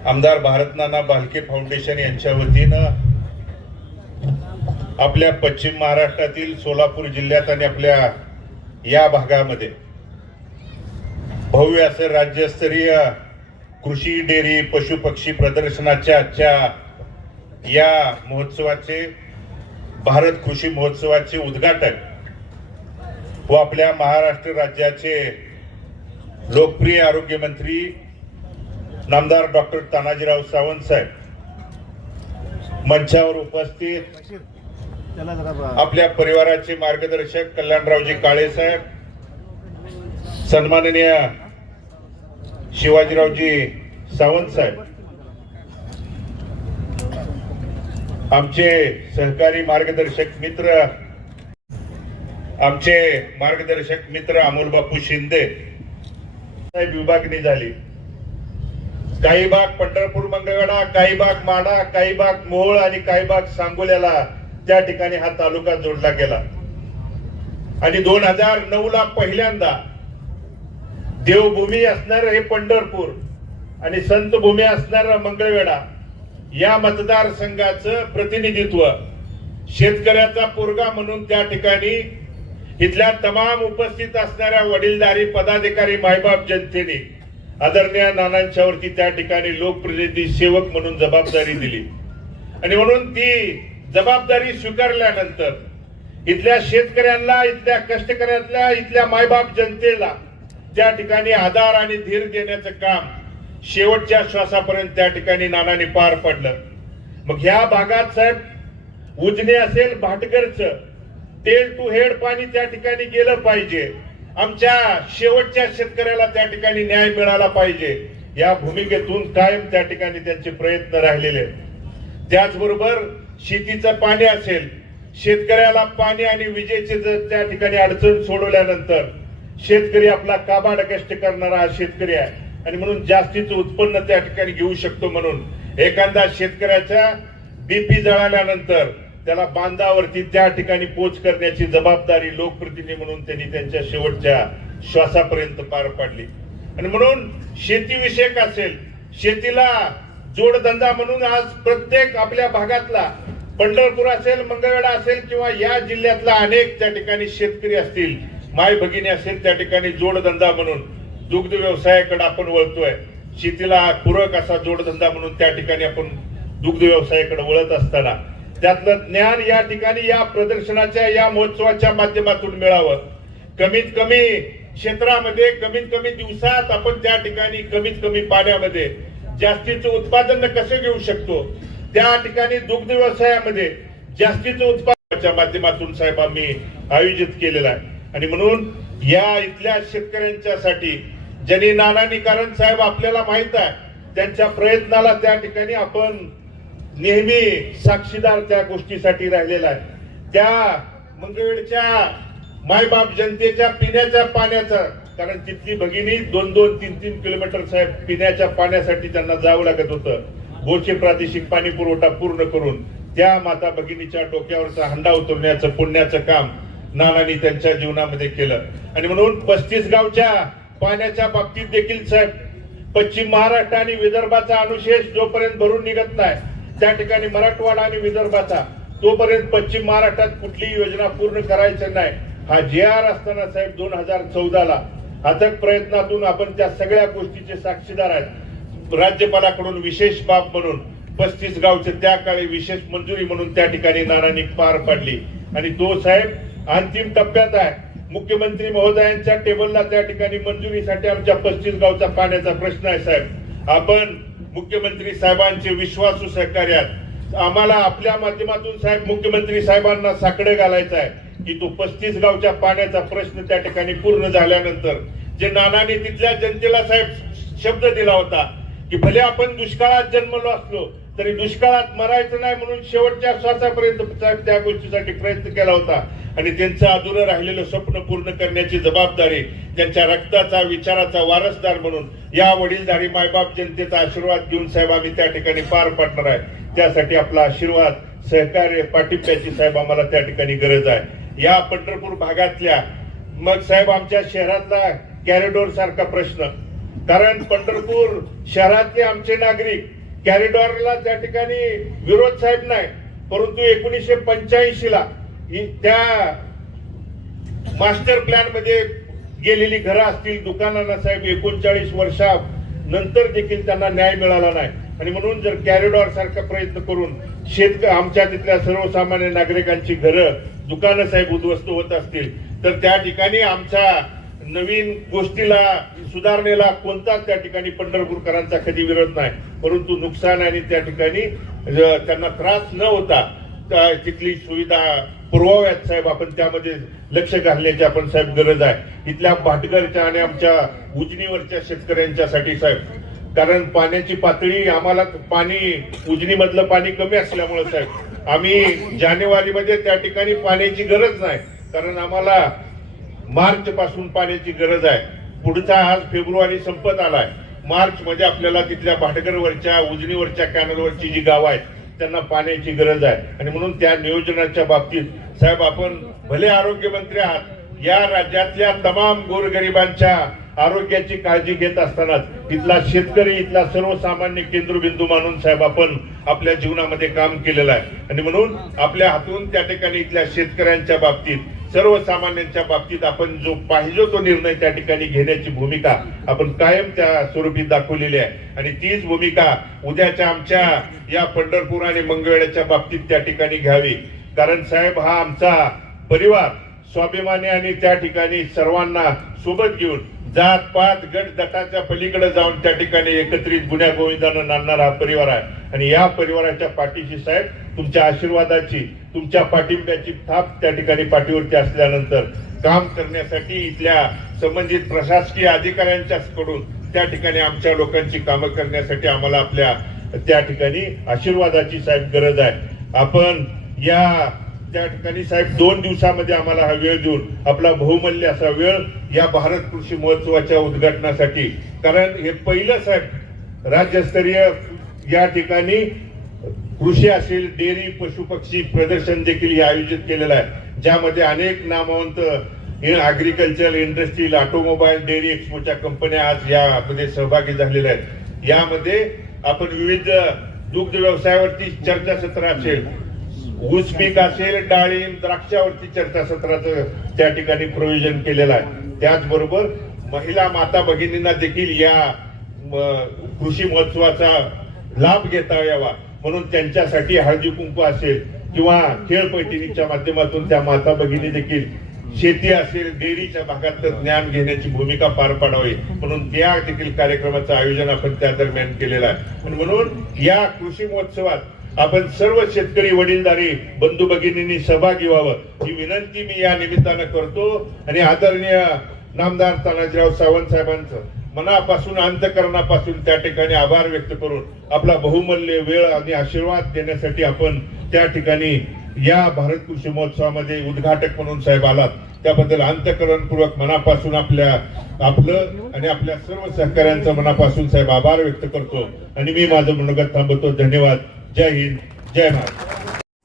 आमदार भारतनाना बालके फाउंडेशन यांच्या वतीनं आपल्या पश्चिम महाराष्ट्रातील सोलापूर जिल्ह्यात आणि आपल्या या भागामध्ये भव्य असं राज्यस्तरीय कृषी डेअरी पशुपक्षी प्रदर्शनाच्या आजच्या या महोत्सवाचे भारत कृषी महोत्सवाचे उद्घाटन व आपल्या महाराष्ट्र राज्याचे लोकप्रिय आरोग्यमंत्री नामदार डॉक्टर तानाजीराव सावंत साहेब मंचावर उपस्थित. आपल्या परिवाराचे मार्गदर्शक कल्याणरावजी काळे साहेब सन्माननीय शिवाजीरावजी सावंत साहेब आमचे सहकारी मार्गदर्शक मित्र आमचे मार्गदर्शक मित्र अमोल बापू शिंदे साहेब विभागणी झाली. काही भाग पंढरपूर मंगळवेढा काही भाग माडा काही भाग मोहोळ आणि काही भाग सांगोल्याला त्या ठिकाणी हा तालुका जोडला गेला. आणि दोन हजार नऊ ला पहिल्यांदा देवभूमी असणार हे पंढरपूर आणि संत भूमी असणार मंगळवेढा या मतदारसंघाचं प्रतिनिधित्व शेतकऱ्याचा पोरगा म्हणून त्या ठिकाणी इथल्या तमाम उपस्थित असणाऱ्या वडीलधारी पदाधिकारी मायबाप जनतेने आदरणीय नानांच्यावरती त्या ठिकाणी लोकप्रतिनिधी सेवक म्हणून जबाबदारी दिली. आणि म्हणून ती जबाबदारी स्वीकारल्यानंतर इथल्या शेतकऱ्यांना इथल्या कष्टकऱ्यातल्या इथल्या मायबाप जनतेला त्या ठिकाणी आधार आणि धीर देण्याचं काम शेवटच्या श्वासापर्यंत त्या ठिकाणी नानाने पार पडलं. मग ह्या भागात साहेब उजने असेल भाटगरचं तेल टू हेड पाणी त्या ठिकाणी गेलं पाहिजे. आमच्या शेवटच्या शेतकऱ्याला त्या ठिकाणी न्याय मिळाला पाहिजे. या भूमिकेतून कायम त्या ठिकाणी त्यांचे प्रयत्न राहिलेले आहेत. त्याचबरोबर शेतीचं पाणी असेल शेतकऱ्याला पाणी आणि विजेचे जर त्या ठिकाणी अडचण सोडवल्यानंतर शेतकरी आपला काबाड कष्ट करणारा हा शेतकरी आहे. आणि म्हणून जास्तीचं उत्पन्न त्या ठिकाणी घेऊ शकतो म्हणून. एखादा शेतकऱ्याच्या बीपी जळाल्यानंतर त्याला बांधावरती त्या ठिकाणी पोच करण्याची जबाबदारी लोकप्रतिनिधी म्हणून त्यांनी त्यांच्या शेवटच्या श्वासापर्यंत पार पाडली. आणि म्हणून शेतीविषयक असेल शेतीला जोडधंदा म्हणून आज प्रत्येक आपल्या भागातला पंढरपूर असेल मंगळवेढा असेल किंवा या जिल्ह्यातला अनेक त्या ठिकाणी शेतकरी असतील माय भगिनी असेल त्या ठिकाणी जोडधंदा म्हणून दुग्ध व्यवसायाकडे आपण वळतोय. शेतीला पूरक असा जोडधंदा म्हणून त्या ठिकाणी आपण दुग्ध व्यवसायाकडे वळत असताना त्यातलं ज्ञान या ठिकाणी या प्रदर्शनाच्या या महोत्सवाच्या माध्यमातून मिळावं. कमीत कमी क्षेत्रामध्ये कमीत कमी दिवसात आपण त्या ठिकाणी कमीत कमी पाण्यामध्ये जास्तीचं उत्पादन कसं घेऊ शकतो? त्या ठिकाणी दुग्ध व्यवसायामध्ये जास्तीचं उत्पादनाच्या माध्यमातून साहेब आम्ही आयोजित केलेला आहे. आणि म्हणून या इथल्या शेतकऱ्यांच्यासाठी ज्यांनी नानानी कारण साहेब आपल्याला माहीत आहे त्यांच्या प्रयत्नाला त्या ठिकाणी आपण नेहमी साक्षीदार त्या गोष्टीसाठी राहिलेला आहे. त्या मंगळवेळच्या मायबाप जनतेच्या पिण्याच्या पाण्याचा कारण तिथली भगिनी दोन दोन तीन तीन किलोमीटर साहेब पिण्याच्या पाण्यासाठी त्यांना जावं लागत होतं. गोचे प्रादेशिक पाणी पुरवठा पूर्ण करून त्या माता भगिनीच्या डोक्यावरचा हंडा उतरण्याचं पुण्याचं काम नानांनी त्यांच्या जीवनामध्ये केलं. आणि म्हणून पस्तीस गावच्या पाण्याच्या बाबतीत देखील साहेब पश्चिम महाराष्ट्र आणि विदर्भाचा अनुशेष जोपर्यंत भरून निघत नाही त्या ठिकाणी मराठवाडा आणि विदर्भाचा तोपर्यंत पश्चिम महाराष्ट्रात कुठलीही योजना पूर्ण करायची नाही. हा जे आर असताना साहेब दोन हजार चौदाला अथक प्रयत्नातून आपण त्या सगळ्या गोष्टीचे साक्षीदार आहेत. राज्यपालाकडून विशेष बाब म्हणून पस्तीस गावचे त्या काळी विशेष मंजुरी म्हणून त्या ठिकाणी नानांनी पार पाडली. आणि तो साहेब अंतिम टप्प्यात आहे. मुख्यमंत्री महोदयांच्या टेबलला त्या ठिकाणी मंजुरीसाठी आमच्या पस्तीस गावचा पाण्याचा प्रश्न आहे साहेब. आपण मुख्यमंत्री साहेबांचे विश्वासू सहकार्यात आम्हाला आपल्या माध्यमातून साहेब मुख्यमंत्री साहेबांना साकडे घालायचं आहे की तो पस्तीस गावच्या पाण्याचा प्रश्न त्या ठिकाणी पूर्ण झाल्यानंतर जे नानाने तिथल्या जनतेला साहेब शब्द दिला होता की भले आपण दुष्काळात जन्मलो असलो तरी दुष्काळात मरायचं नाही म्हणून शेवटच्या श्वासापर्यंत त्या गोष्टीसाठी प्रयत्न केला होता. आणि त्यांचं अधुरं राहिलेलं स्वप्न पूर्ण करण्याची जबाबदारी त्यांच्या रक्ताचा विचाराचा वारसदार म्हणून या वडीलधारी मायबाप जनतेचा आशीर्वाद घेऊन साहेब आम्ही त्या ठिकाणी पार पाडणार आहे. त्यासाठी आपला आशीर्वाद सहकार्य पाठिंब्याची साहेब आम्हाला त्या ठिकाणी गरज आहे. या पंढरपूर भागातल्या मग साहेब आमच्या शहरातला कॅरिडोर सारखा प्रश्न. कारण पंढरपूर शहरातले आमचे नागरिक कॅरिडॉरला त्या ठिकाणी विरोध साहेब नाही परंतु एकोणीसशे पंच्याऐंशी ला त्या मास्टर प्लॅनमध्ये गेलेली घरं असतील दुकानांना साहेब एकोणचाळीस वर्षा नंतर देखील त्यांना न्याय मिळाला नाही. आणि म्हणून जर कॅरिडॉर सारखा प्रयत्न करून शेतक आमच्या तिथल्या सर्वसामान्य नागरिकांची घरं दुकानं साहेब उद्ध्वस्त होत असतील तर त्या ठिकाणी आमच्या नवीन गोष्टीला सुधारणेला कोणताच त्या ठिकाणी पंढरपूरकरांचा कधी विरोध नाही. परंतु नुकसान आणि त्या ठिकाणी त्यांना त्रास न होता तिथली सुविधा पुरवाव्यात साहेब. आपण त्यामध्ये लक्ष घालण्याची आपण साहेब गरज आहे. इथल्या भाटघरच्या आणि आमच्या उजनीवरच्या शेतकऱ्यांच्यासाठी साहेब. कारण पाण्याची पातळी आम्हाला पाणी उजनीमधलं पाणी कमी असल्यामुळे साहेब. आम्ही जानेवारीमध्ये त्या ठिकाणी पाण्याची गरज नाही. कारण आम्हाला मार्च पासून पाण्याची गरज आहे. पुढचा आज फेब्रुवारी संपत आलाय. मार्च मध्ये आपल्याला तिथल्या भाटघरवरच्या उजनीवरच्या कॅनलवरची जी गाव आहेत त्यांना पाण्याची गरज आहे. आणि म्हणून त्या नियोजनाच्या बाबतीत साहेब आपण भले आरोग्यमंत्री आहात या राज्यातल्या तमाम गोरगरिबांच्या आरोग्याची काळजी घेत असतानाच इथला शेतकरी इथला सर्वसामान्य केंद्रबिंदू मानून साहेब आपण आपल्या जीवनामध्ये काम केलेलं आहे. आणि म्हणून आपल्या हातून त्या ठिकाणी इथल्या शेतकऱ्यांच्या बाबतीत सर्वसामान्यांच्या बाबतीत आपण जो पाहिजे तो निर्णय त्या ठिकाणी घेण्याची भूमिका आपण कायम त्या स्वरूपी दाखवलेली आहे. आणि तीच भूमिका उद्याच्या आमच्या या पंढरपूर आणि मंगळवेड्याच्या बाबतीत त्या ठिकाणी घ्यावी. कारण साहेब हा आमचा परिवार स्वाभिमानी आणि त्या ठिकाणी सर्वांना सोबत घेऊन जात पात गट गटाच्या पलीकडे जाऊन त्या ठिकाणी एकत्रित गुन्ह्या गोविंदानं नांदणारा हा परिवार आहे. आणि या परिवाराच्या पाठीशी साहेब तुमच्या आशीर्वादाची तुमच्या पाठिंब्याची थाप त्या ठिकाणी पाठीवरती असल्यानंतर काम करण्यासाठी इथल्या संबंधित प्रशासकीय अधिकाऱ्यांच्याकडून त्या ठिकाणी आमच्या लोकांची कामं करण्यासाठी आम्हाला आपल्या त्या ठिकाणी आशीर्वादाची साहेब गरज आहे. आपण या त्या ठिकाणी साहेब दोन दिवसामध्ये आम्हाला हा वेळ देऊन आपला बहुमूल्य असा वेळ या भारत कृषी महोत्सवाच्या उद्घाटनासाठी कारण हे पहिलं साहेब राज्यस्तरीय या ठिकाणी कृषी असेल डेअरी पशुपक्षी प्रदर्शन देखील आयोजित केलेलं आहे. ज्यामध्ये अनेक नामवंत अग्रिकल्चर इंडस्ट्रील ऑटोमोबाईल डेअरी एक्सपोच्या कंपन्या आज यामध्ये सहभागी झालेल्या आहेत. यामध्ये आपण विविध दुग्ध व्यवसायावरती चर्चासत्र असेल ऊस पीक असेल डाळिंब द्राक्षावरती चर्चासत्राचं त्या ठिकाणी प्रयोजन केलेलं आहे. त्याचबरोबर महिला माता भगिनींना देखील या म, कृषी महोत्सवाचा लाभ घेता यावा. म्हणून त्यांच्यासाठी हळदी कुंकू असेल किंवा खेळ पैठणीच्या माध्यमातून त्या माता भगिनी देखील शेती असेल डेअरीच्या भागात ज्ञान घेण्याची भूमिका पार पाडावी. म्हणून त्या देखील कार्यक्रमाचं आयोजन आपण त्या दरम्यान केलेलं आहे. म्हणून या कृषी महोत्सवात आपण सर्व शेतकरी वडीलधारी बंधू भगिनींनी सहभागी व्हावं. ही विनंती मी या निमित्तानं करतो. आणि आदरणीय नामदार तानाजीराव सावंत साहेबांचं. मनापासून अंतकरणापासून त्या ठिकाणी आभार व्यक्त करून आपला बहुमूल्य वेळ आणि आशीर्वाद देण्यासाठी आपण त्या ठिकाणी या भारत कृषी महोत्सवामध्ये उद्घाटक म्हणून साहेब आलात. त्याबद्दल अंतकरणपूर्वक मनापासून आपल्या आपलं आणि आपल्या सर्व सहकाऱ्यांचं मनापासून साहेब आभार व्यक्त करतो. आणि मी माझं मनोगत थांबवतो. धन्यवाद. जय हिंद. जय महाराष्ट्र